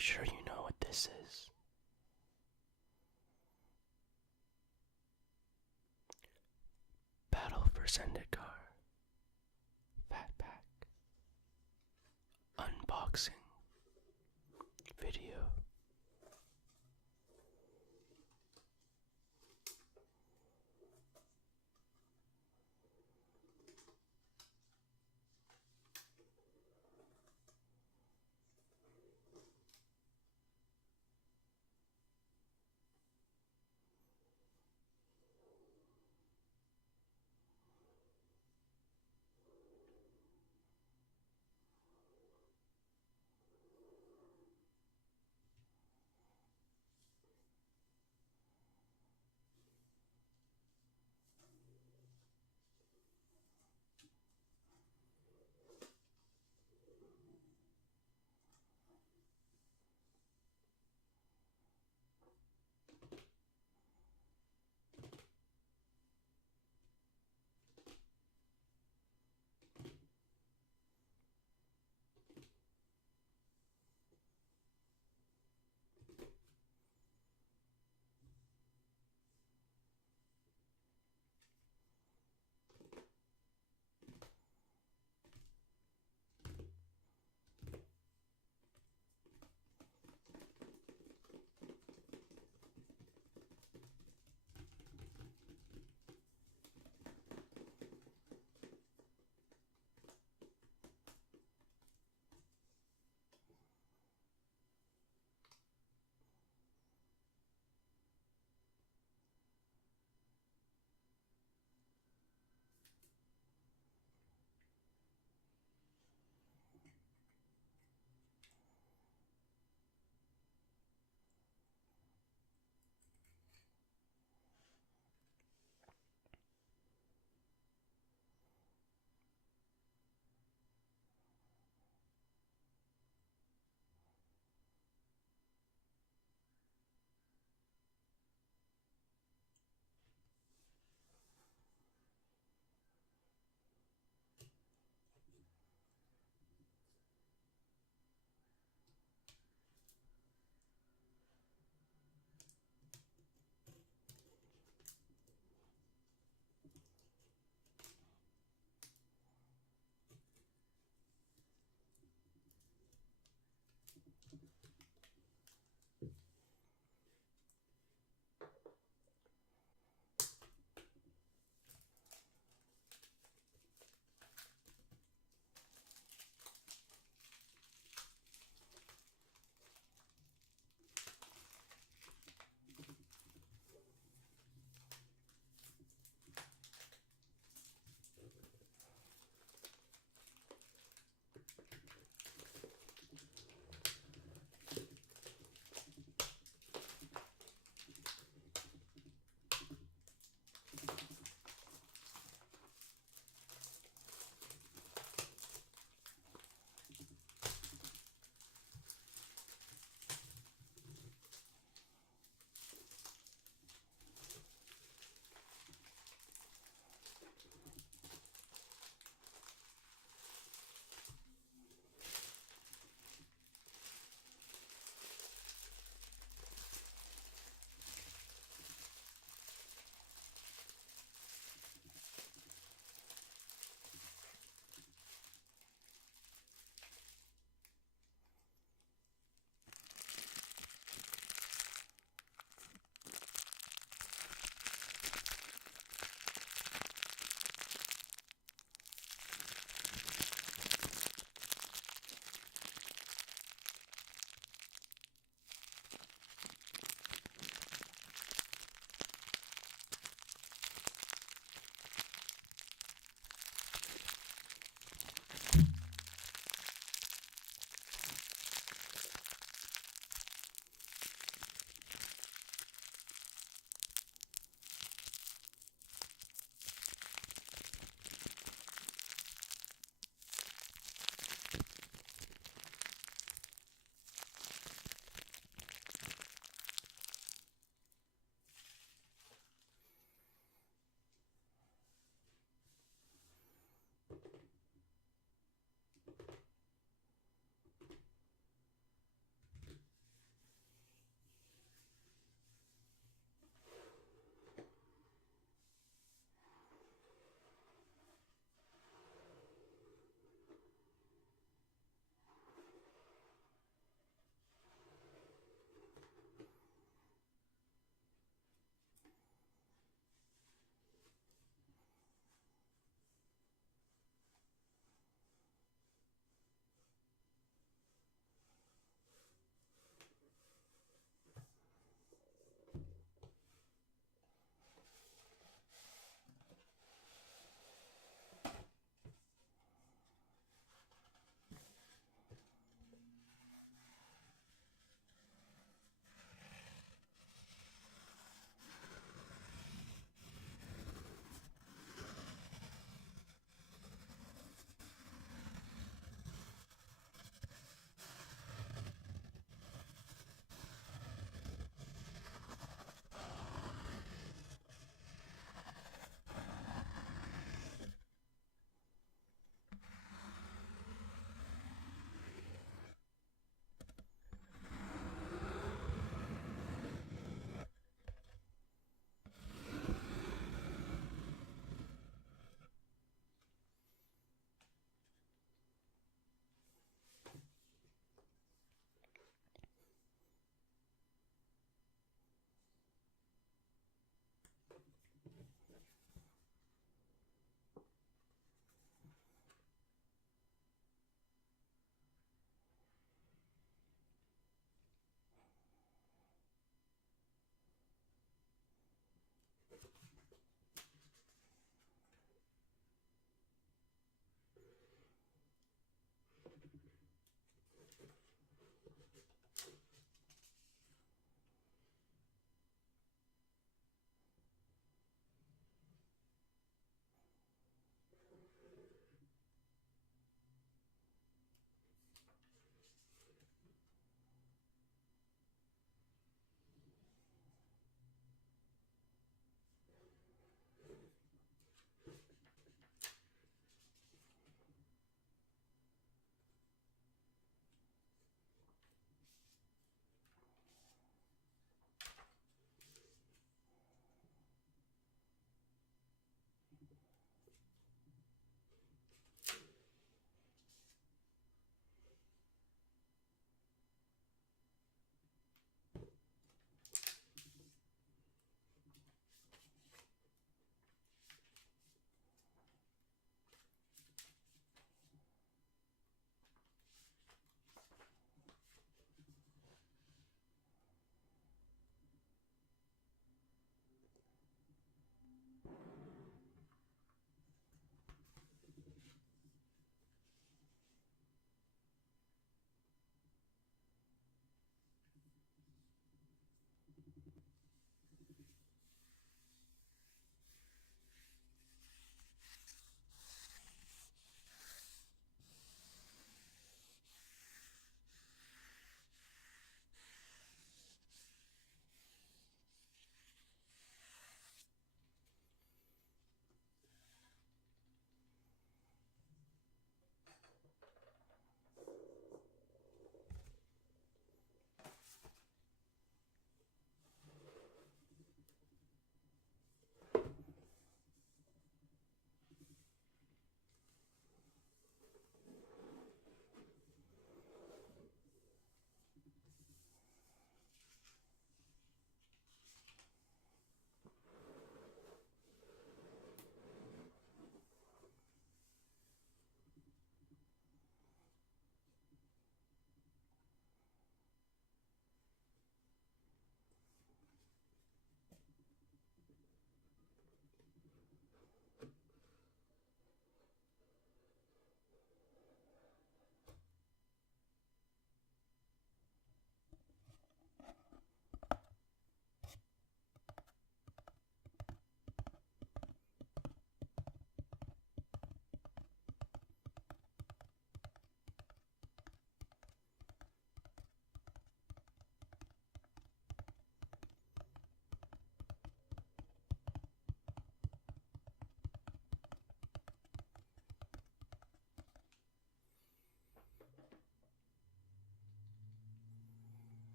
sure you know what this is. Battle for Zendikar. Fat Pack. Unboxing. Video.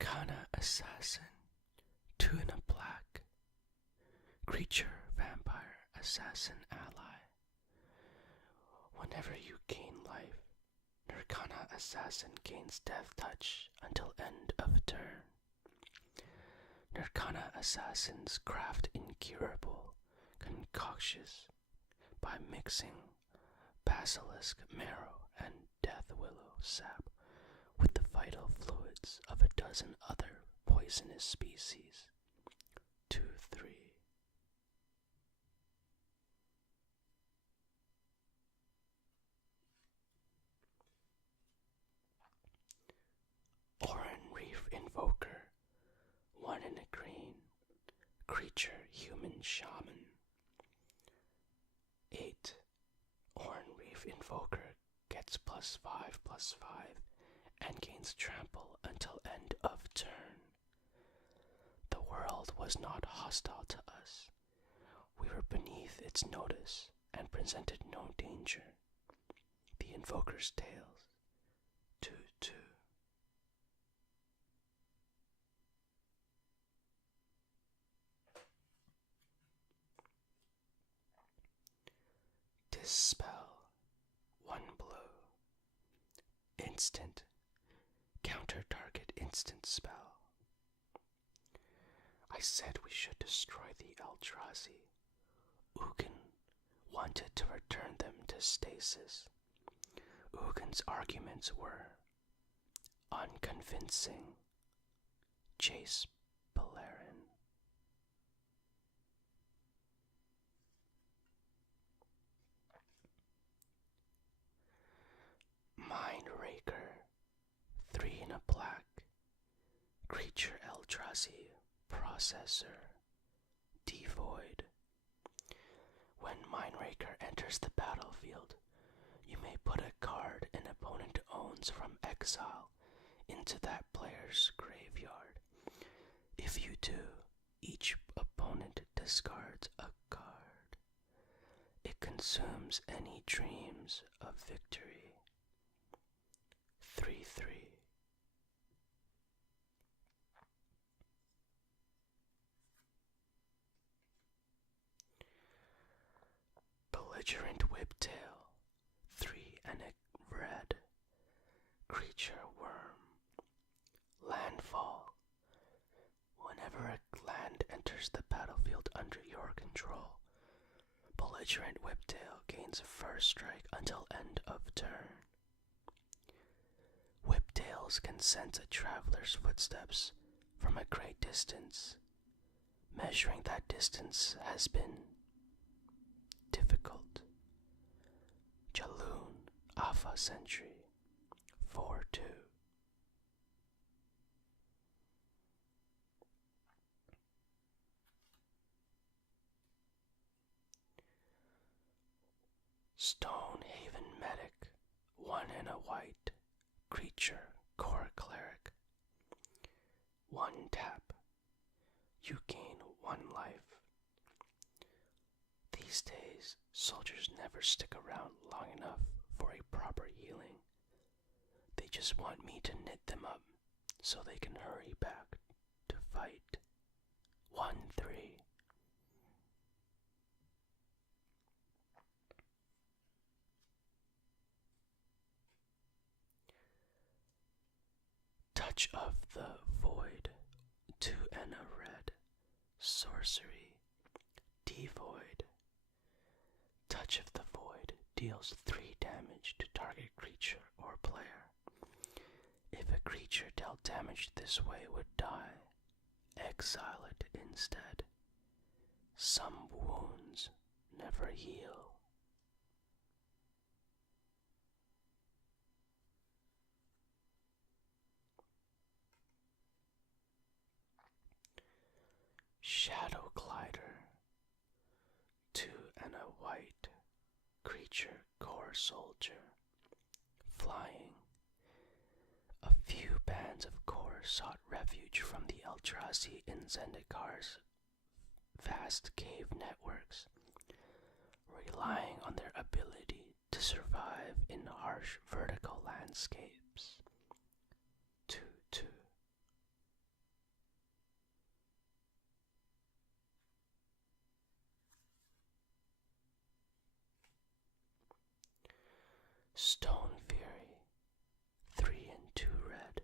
Arcana Assassin, 2 in a black. Creature, vampire, assassin, ally. Whenever you gain life, Arcana Assassin gains Death Touch until end of turn. Arcana Assassins craft incurable concoctions by mixing basilisk marrow and death willow sap with the vital fluids of a dozen other poisonous species. 2/3. Oran Reef Invoker, 1 in a green. Creature, human shaman. 8. Oran Reef Invoker gets +5/+5 and gains trample until end of turn. The world was not hostile to us. We were beneath its notice and presented no danger. The Invoker's Tales. 2/2. Dispel, 1 blue. Instant, counter target instant spell. I said we should destroy the Eldrazi. Ugin wanted to return them to stasis. Ugin's arguments were unconvincing. Chase Polarin. Mindraker, 3 in a black. Creature Eldrazi, processor, devoid. When Mindraker enters the battlefield, you may put a card an opponent owns from exile into that player's graveyard. If you do, each opponent discards a card. It consumes any dreams of victory. 3/3. Belligerent Whiptail, 3 and a red. Creature worm. Landfall. Whenever a land enters the battlefield under your control, Belligerent Whiptail gains first strike until end of turn. Whiptails can sense a traveler's footsteps from a great distance. Measuring that distance has been difficult. Jaloon, Alpha Sentry, 4/2. Stonehaven Medic, 1 in a white. Creature, Core Cleric. 1 tap. You gain 1 life. These days, soldiers never stick around long enough for a proper healing. They just want me to knit them up so they can hurry back to fight. 1/3. Touch of the Void, 2 and a red. Sorcery, devoid. Touch of the Void deals 3 damage to target creature or player. If a creature dealt damage this way would die, exile it instead. Some wounds never heal. Shadow Glider, 2 and a white. Creature, Core Soldier. Flying. A few bands of Core sought refuge from the Eldrazi in Zendikar's vast cave networks, relying on their ability to survive in harsh vertical landscapes. 2/2. Stone Fury, 3 and 2 red,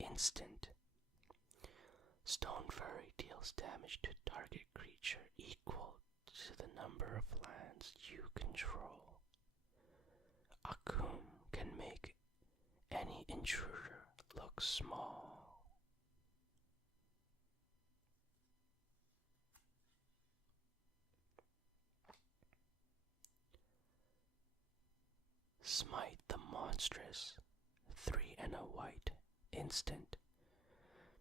instant. Stone Fury deals damage to target creature equal to the number of lands you control. Akum can make any intruder look small. Smite the Monstrous, 3 and a white, instant.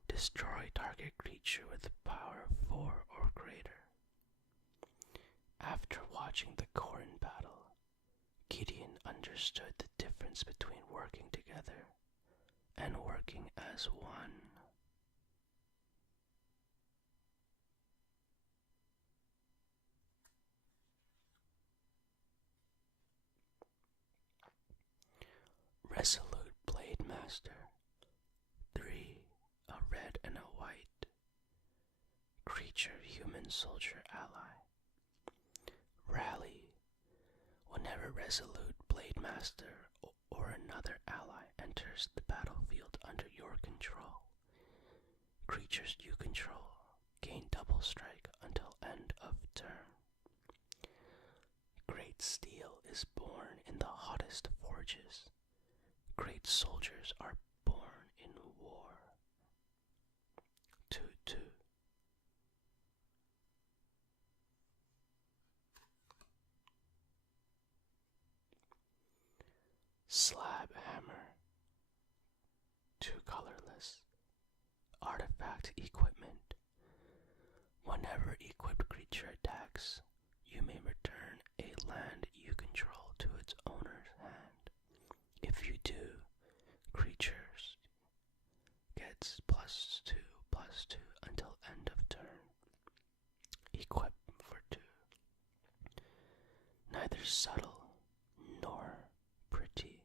Destroy target creature with power 4 or greater. After watching the Corin battle, Gideon understood the difference between working together and working as one. Resolute Blade Master, 3, a red and a white. Creature human soldier ally. Rally. Whenever Resolute Blade Master or another ally enters the battlefield under your control, creatures you control gain double strike until end of turn. Great steel is born in the hottest forges. Great soldiers are born in war. 2/2. Slab Hammer, 2 colorless. Artifact equipment. Whenever equipped creature attacks, you may return a land you control to its owner's hand. If you do, creatures gets +2/+2 until end of turn. Equip for 2. Neither subtle nor pretty.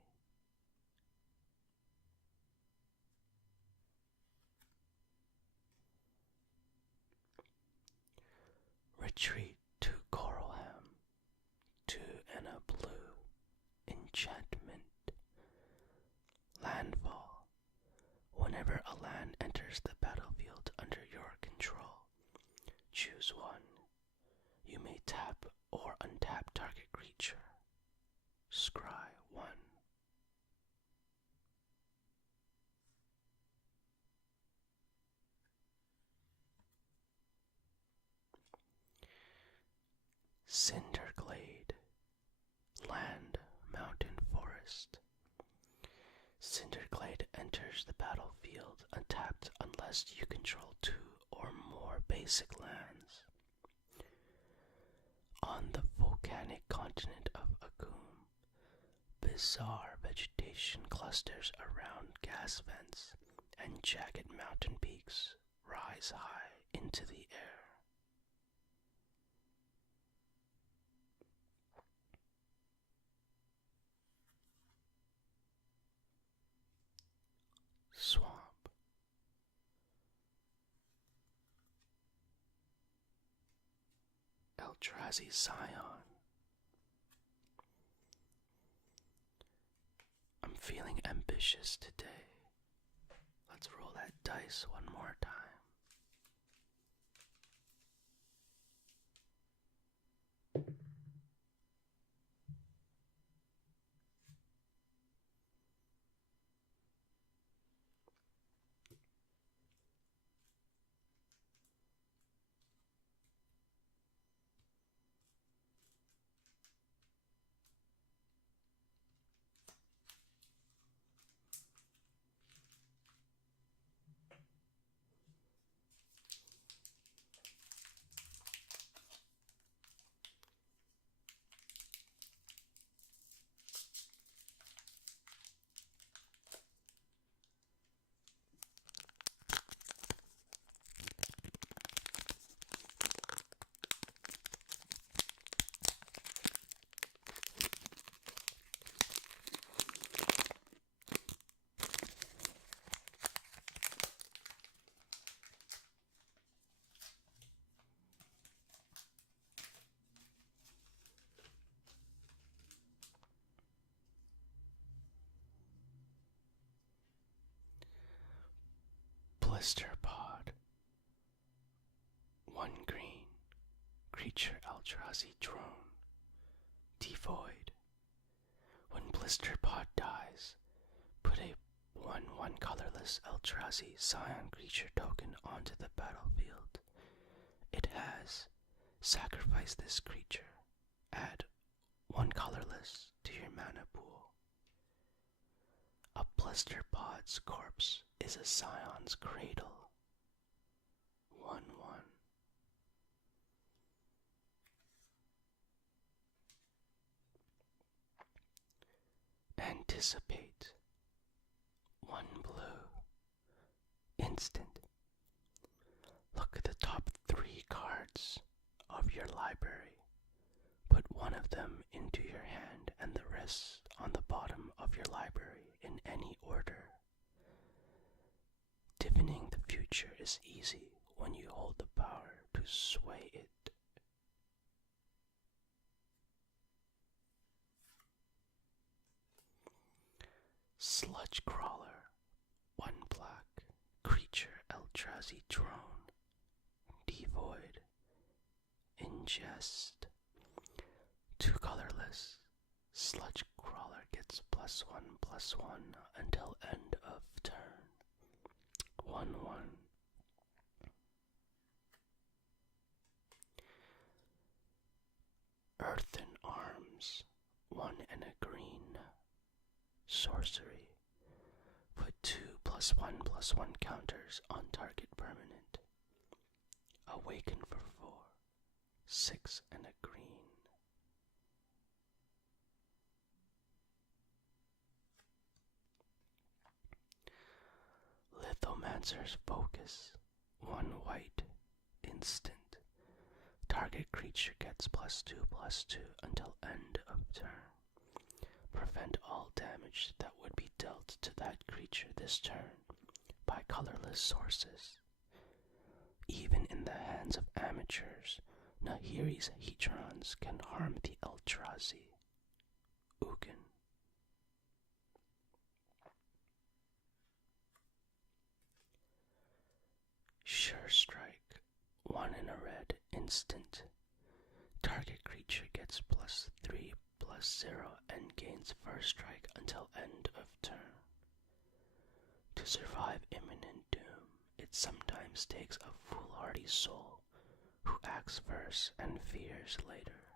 Retreat to Coralham, 2 and a blue, enchantment. Landfall. Whenever a land enters the battlefield under your control, choose one. You may tap or untap target creature. Scry 1. Cinderglade. Land, mountain, forest. Cinderglade enters the battlefield untapped unless you control 2 or more basic lands. On the volcanic continent of Akum, bizarre vegetation clusters around gas vents and jagged mountain peaks rise high into the air. Swamp. Eldrazi Scion. I'm feeling ambitious today. Let's roll that dice one more time. blister pod. 1 green. Creature Eldrazi drone. Devoid. When blister pod dies, put a 1/1 colorless Eldrazi Scion creature token onto the battlefield. It has sacrifice this creature. Add 1 colorless to your mana pool. A blister pod's corpse is a Scion's cradle. 1/1. Anticipate. 1 blue. Instant. Look at the top 3 cards of your library. Put one of them into your hand and the rest on the bottom of your library in any order. Divining the future is easy when you hold the power to sway it. Sludge Crawler. 1 black. Creature Eldrazi drone. Devoid. Ingest. 2 colorless. Sludge Crawler gets +1/+1 until end of turn. 1/1. Earthen Arms. 1 and a green. Sorcery. Put 2 +1/+1 counters on target permanent. Awaken for 4. 6 and a green. Lithomancer's Focus. 1 white. Instant. Target creature gets +2/+2 until end of turn. Prevent all damage that would be dealt to that creature this turn by colorless sources. Even in the hands of amateurs, Nahiri's Hedrons can harm the Eldrazi. Ugin. Sure Strike. 1 in a red. Instant. Target creature gets +3/+0 and gains first strike until end of turn. To survive imminent doom, it sometimes takes a foolhardy soul who acts first and fears later.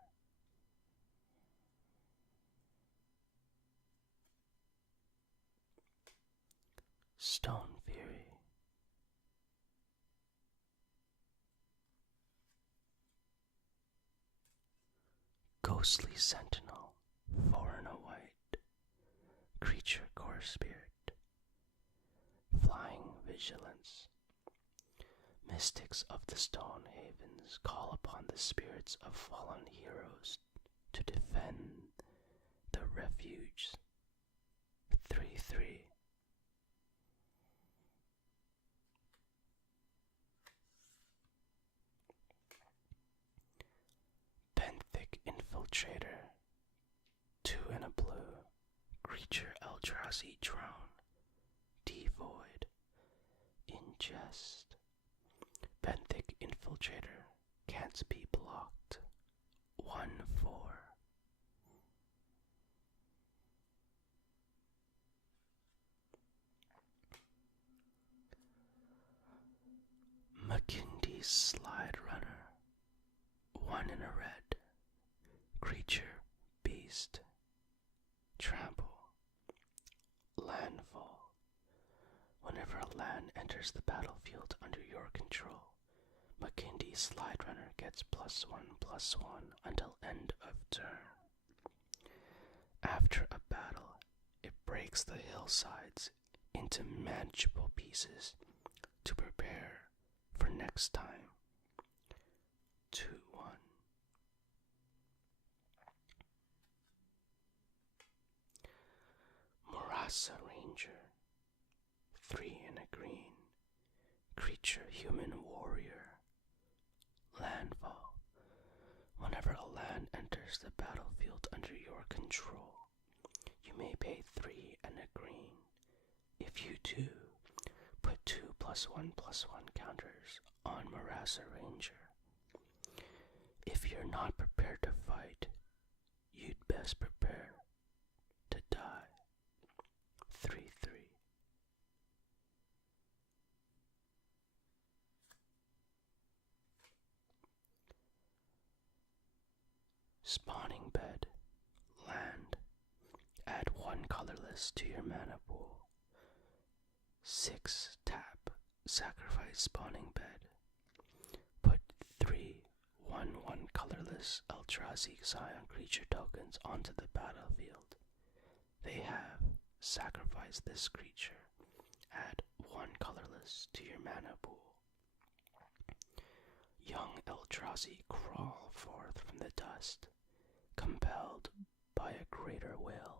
Stone Fury. Ghostly Sentinel. 4 and a white. Creature Core Spirit. Flying Vigilance. Mystics of the Stone Havens call upon the spirits of fallen heroes to defend the refuge. 3/3. Benthic Infiltrator. 2 and a blue. Creature Eldrazi drone. Devoid. Ingest. Benthic Infiltrator can't be blocked. 1/4. Makindi's Slide Runner. 1 in a red. Creature, beast. Trample. Landfall. Whenever a land enters the battlefield under your control, Makindi's Slide Runner gets +1/+1 until end of turn. After a battle, it breaks the hillsides into manageable pieces to prepare for next time. 2/1. Murasa Ranger. 3 and a green. Creature Human Warrior. Landfall. Whenever a land enters the battlefield under your control, you may pay 3 and a green. If you do, put 2 +1/+1 counters on Marasa Ranger. If you're not prepared to fight, you'd best prepare to die. 3/3. Spawning Bed. Land. Add 1 colorless to your mana pool. 6 tap. Sacrifice Spawning Bed. Put 3 1/1 colorless Eldrazi Scion creature tokens onto the battlefield. They have sacrifice this creature. Add 1 colorless to your mana pool. Young Eldrazi crawl forth from the dust, compelled by a greater will.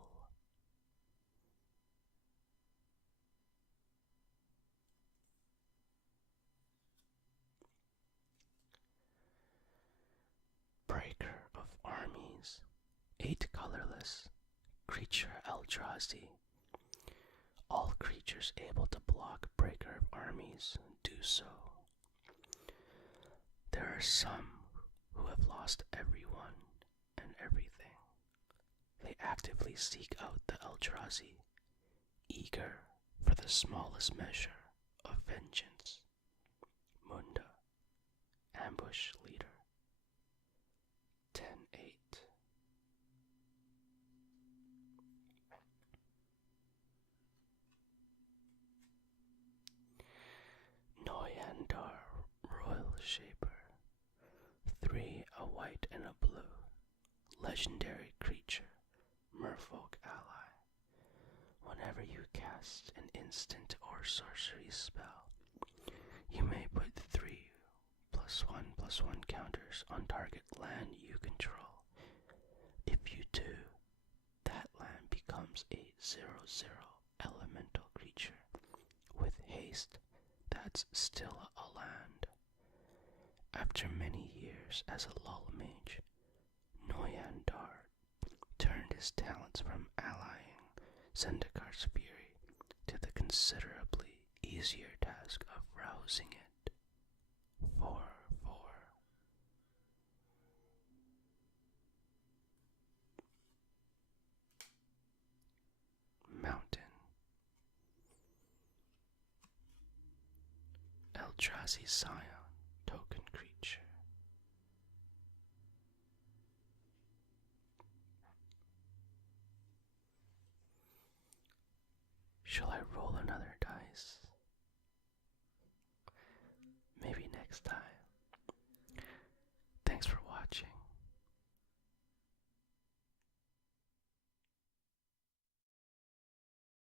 Breaker of Armies. 8 colorless. Creature Eldrazi. All creatures able to block Breaker of Armies do so. There are some who have lost everyone and everything. They actively seek out the Eldrazi, eager for the smallest measure of vengeance. Munda. Ambush Leader. 10/8. Noyandar Royal Shaper. 3 a white and a blue. Legendary creature. Merfolk ally. Whenever you cast an instant or sorcery spell, you may put 3 +1/+1 counters on target land you control. If you do, that land becomes a 0/0 elemental creature with haste that's still a land. After many years as a lull mage, Noyandar turned his talents from allying Zendikar's fury to the considerably easier task of rousing it. 4/4. Mountain. Eldrazi Scion, token creature. Shall I roll another